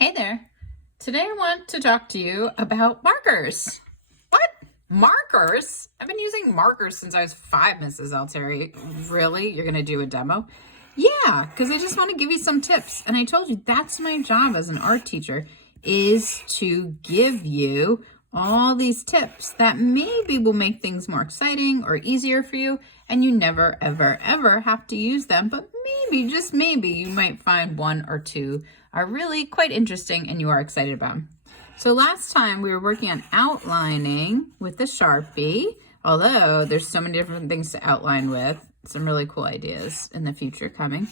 Hey there. Today I want to talk to you about markers. What? Markers? I've been using markers since I was 5, Mrs. Altieri. Really? You're going to do a demo? Yeah, because I just want to give you some tips. And I told you that's my job as an art teacher, is to give you all these tips that maybe will make things more exciting or easier for you, and you never, ever, ever have to use them. But maybe, just maybe, you might find one or two are really quite interesting and you are excited about them. So last time we were working on outlining with the Sharpie, although there's so many different things to outline with, some really cool ideas in the future coming.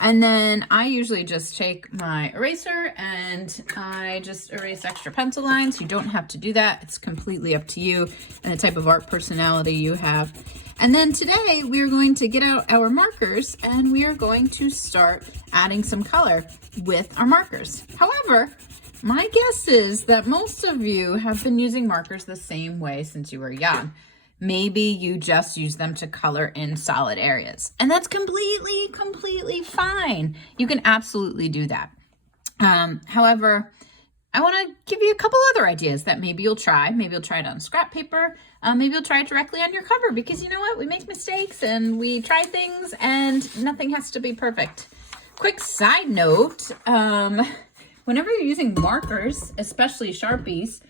And then I usually just take my eraser and I just erase extra pencil lines. You don't have to do that. It's completely up to you and the type of art personality you have. And then today we are going to get out our markers and we are going to start adding some color with our markers. However, my guess is that most of you have been using markers the same way since you were young. Maybe you just use them to color in solid areas, and that's completely fine. You can absolutely do that. However, I want to give you a couple other ideas that maybe you'll try. Maybe you'll try it on scrap paper. Maybe you'll try it directly on your cover, because you know what? We make mistakes and we try things and nothing has to be perfect. Quick side note, whenever you're using markers, especially Sharpies,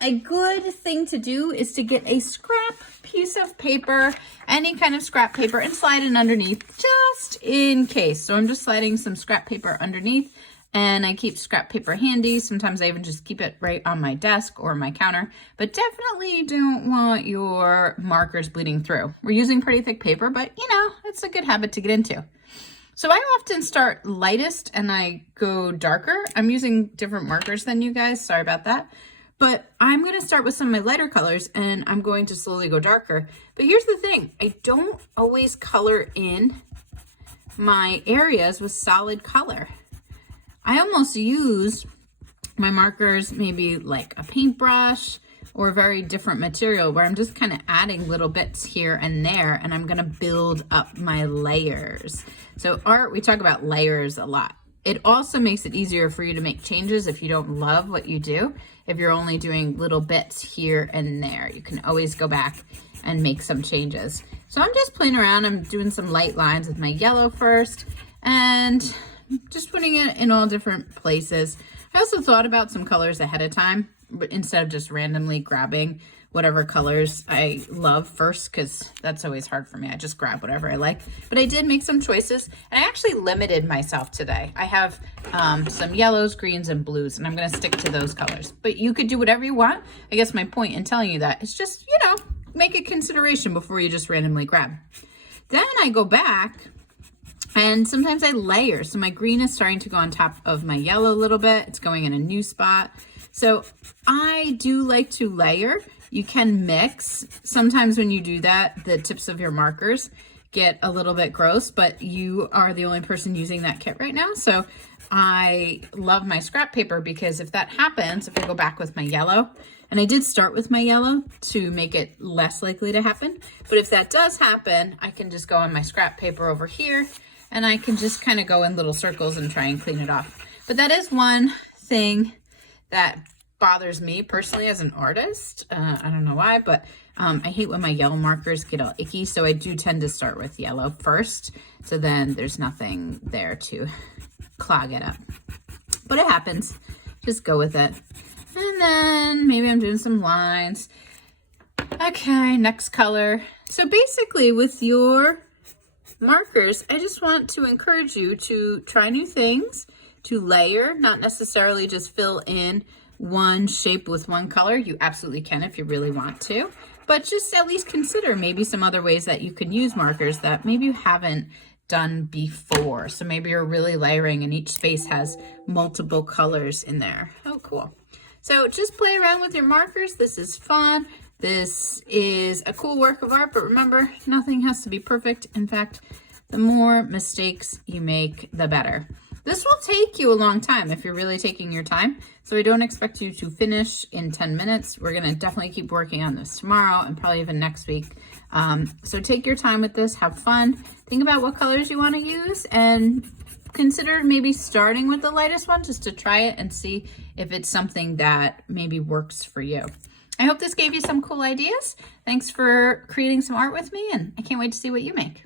a good thing to do is to get a scrap piece of paper, any kind of scrap paper, and slide it underneath just in case. So I'm just sliding some scrap paper underneath, and I keep scrap paper handy. Sometimes I even just keep it right on my desk or my counter, but definitely don't want your markers bleeding through. We're using pretty thick paper, but you know, it's a good habit to get into. So I often start lightest and I go darker. I'm using different markers than you guys, sorry about that. But I'm going to start with some of my lighter colors and I'm going to slowly go darker. But here's the thing, I don't always color in my areas with solid color. I almost use my markers maybe like a paintbrush or a very different material where I'm just kind of adding little bits here and there, and I'm going to build up my layers. So art, we talk about layers a lot. It also makes it easier for you to make changes if you don't love what you do. If you're only doing little bits here and there, you can always go back and make some changes. So I'm just playing around. I'm doing some light lines with my yellow first and just putting it in all different places. I also thought about some colors ahead of time, but instead of just randomly grabbing whatever colors I love first, because that's always hard for me. I just grab whatever I like. But I did make some choices, and I actually limited myself today. I have some yellows, greens, and blues, and I'm going to stick to those colors. But you could do whatever you want. I guess my point in telling you that is just, you know, make a consideration before you just randomly grab. Then I go back, and sometimes I layer. So my green is starting to go on top of my yellow a little bit. It's going in a new spot. So I do like to layer. You can mix. Sometimes when you do that, the tips of your markers get a little bit gross, but you are the only person using that kit right now. So I love my scrap paper, because if that happens, if I go back with my yellow, and I did start with my yellow to make it less likely to happen, but if that does happen, I can just go on my scrap paper over here and I can just kind of go in little circles and try and clean it off. But that is one thing that bothers me personally as an artist. I don't know why, but I hate when my yellow markers get all icky. So I do tend to start with yellow first. So then there's nothing there to clog it up. But it happens. Just go with it. And then maybe I'm doing some lines. Okay, next color. So basically with your markers, I just want to encourage you to try new things, to layer, not necessarily just fill in one shape with one color. You absolutely can if you really want to, but just at least consider maybe some other ways that you can use markers that maybe you haven't done before. So maybe you're really layering and each space has multiple colors in there. Oh, cool. So just play around with your markers. This is fun. This is a cool work of art, but remember, nothing has to be perfect. In fact, the more mistakes you make, the better. This will take you a long time if you're really taking your time. So I don't expect you to finish in 10 minutes. We're gonna definitely keep working on this tomorrow and probably even next week. So take your time with this, have fun, think about what colors you wanna use, and consider maybe starting with the lightest one just to try it and see if it's something that maybe works for you. I hope this gave you some cool ideas. Thanks for creating some art with me, and I can't wait to see what you make.